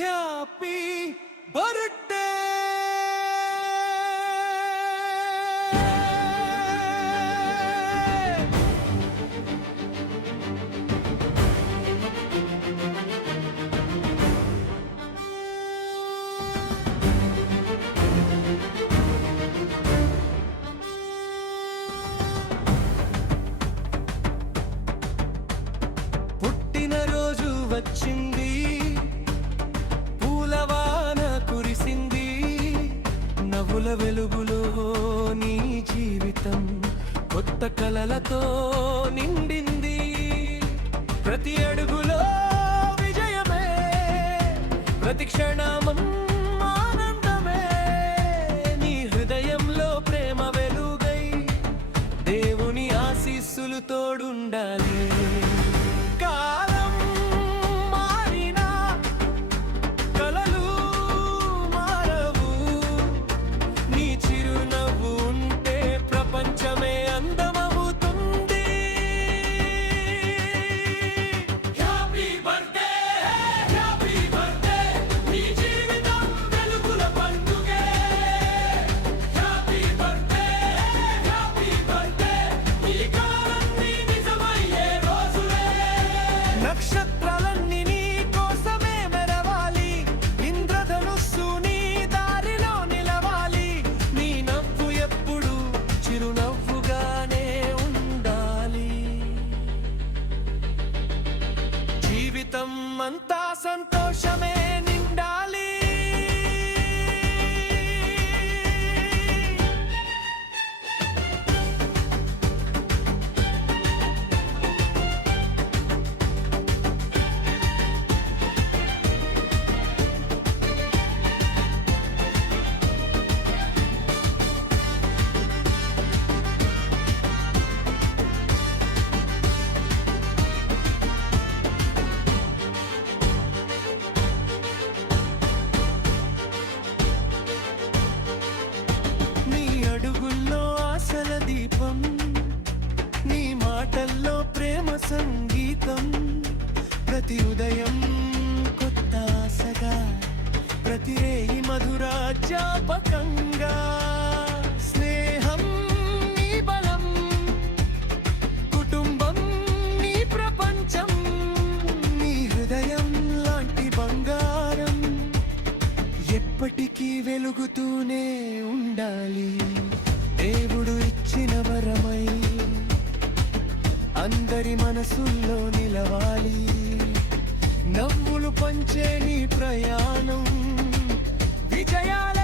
Happy birthday పుట్టినరోజు వచ్చింది, పూలవాన కురిసింది, నవ్వుల వెలుగులో నీ జీవితం కొత్త కలలతో నిండింది. ప్రతి అడుగులో విజయమే, ప్రతి క్షణమం ఆనందమే, నీ హృదయంలో ప్రేమ వెలుగై దేవుని ఆశీస్సులు తోడుండాలి. కాలం మారినా కలలు మారవు, నీ చిరునవ్వు ఉంటే ప్రపంచమే అందమవుతుంది. హ్యాపీ బర్త్డే, హ్యాపీ బర్త్డే, నీ జీవితం వెలుగుల పండుగే. హ్యాపీ బర్త్డే, హ్యాపీ బర్త్డే, నీ కలలన్నీ నిజమయ్యే రోజులే. నక్షత్రాలన్నీ నీ కోసమే మెరవాలి, ఇంద్రధనుస్సు నీ దారిలో నిలవాలి. నీ నవ్వు ఎప్పుడు చిరునవ్వుగానే ఉండాలి. జీవితం అంతా సంతోషమే నిండాలి. నీ అడుగుల్లో ఆశల దీపం, నీ మాటల్లో ప్రేమ సంగీతం. ప్రతి ఉదయం కొత్త ఆశగా, ప్రతి రేయి మధుర జ్ఞాపకంగా. స్నేహం నీ బలం, కుటుంబం నీ ప్రపంచం, నీ హృదయం లాంటి బంగారం ఎప్పటికీ వెలుగుతూనే ఉండాలి. దేవుడు ఇచ్చిన వరమై అందరి మనసుల్లో నిలవాలి. నవ్వులు పంచే నీ ప్రయాణం విజయాల